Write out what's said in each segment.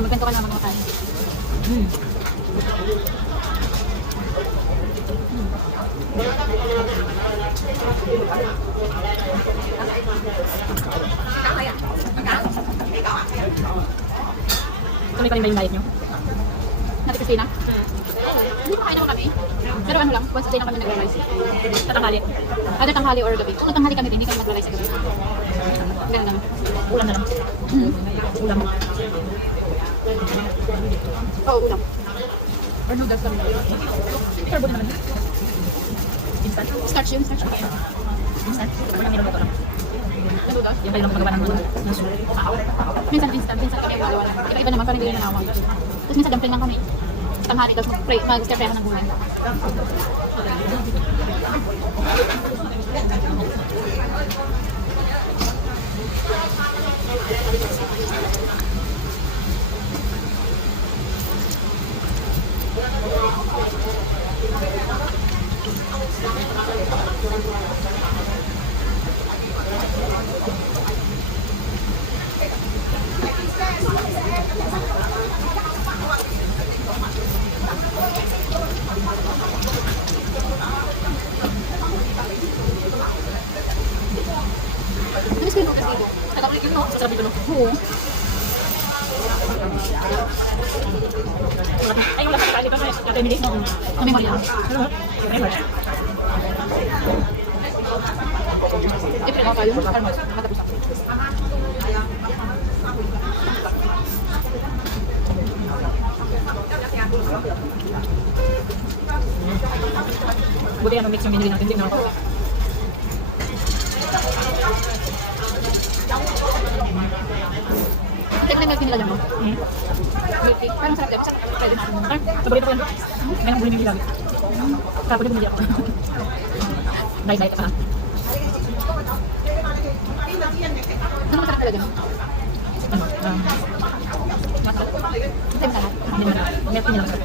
Magkwento ka naman mga tayo. Tuloy pa rin ba yung diet nyo? Nati Christina? Hindi pa kain naman kami. Pero ano lang, once a day lang kami nag-rice. Sa tanghali. Either tanghali or gabi. Kung nagtanghali kami, hindi kami mag-rice sa gabi. Ganun lang. Ulam na lang. Ulam. Oo, ulam. Or noodles kami. Pero buti naman. Instant. Starch yun, starch. Instant. Wala meron ba ito lang? Na noodles? Yung kayo lang magawa ng soup. Minsan instant, minsan kami wala. Iba-iba naman, parang hindi rin nanawag. Tapos minsan dumpling lang kami. Tanghali, tapos mag-stir-fry ng gulay. Ano sa'yo lugas dito? Nagkakulit yun, no? Sarap dito, no? Oo. Ay, yung lasa dito sa Ate Emily. Kami Maria. Ano? Memory. Hindi pa rin ako kayo. Nakatapos ako. Buti yan, mix yung binili natin. Hindi na. Hindi ko na milk tea nilagyan mo. Milk tea. Parang sarap din. Pwede na. Paborito ko yan. Ngayon ang buli yung nilabi. Kapag din bumili ako. Diet pa na. Ano masarap nilagyan mo? Ano? Same na lahat. Hindi naman. Milk tea nilang sarap.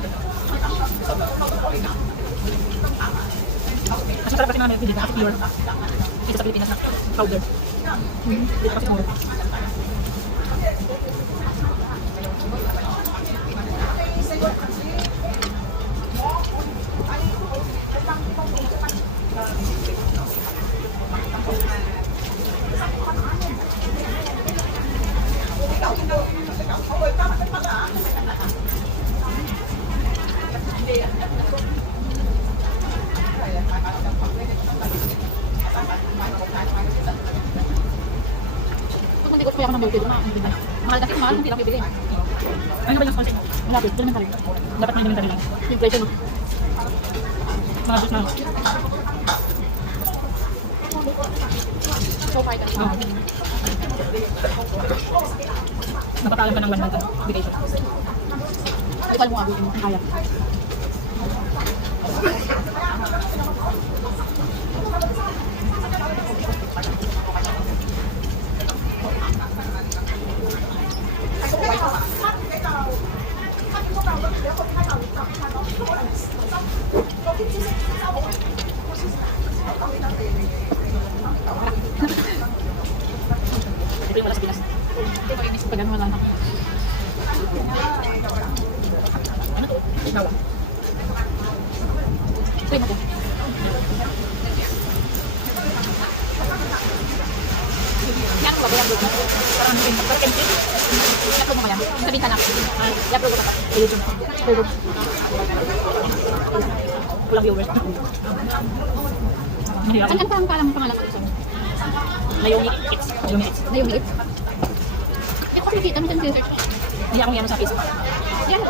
Mas masarap kasi mga milk tea dito. Kasi pure. Dito sa Pilipinas na powder. Dito kasi puro. Kung hindi ko kaya ako ng milk tea, mahal kasi mahal kung hindi lang bibili. Ano ba yung sponsor mo? Malapit. Elementary. Dapat may elementary lang. Yung presyo mo. Mga juice na. So, kahit ano. Oo. Napatalan pa ng 1 month vacation. Ikaw mo abutin mo. Kaya. Ito yung wala sa Pinas. Hindi ko inis pag ano wala na. Ano to? Nawa. Ito mo ko. Yan mo ba yung blog mo? Parang yung pagkakin. Upload mo ba yan? Sabihin ka na. I-upload ko pa. Sa YouTube. Blog. Walang viewers. Mahirap. Saan ka ang pangalan ko? Naomi X. Naomi X. Naomi It. Ito kasi kita mo dyan search. Hindi ako yan sa Facebook. Yan.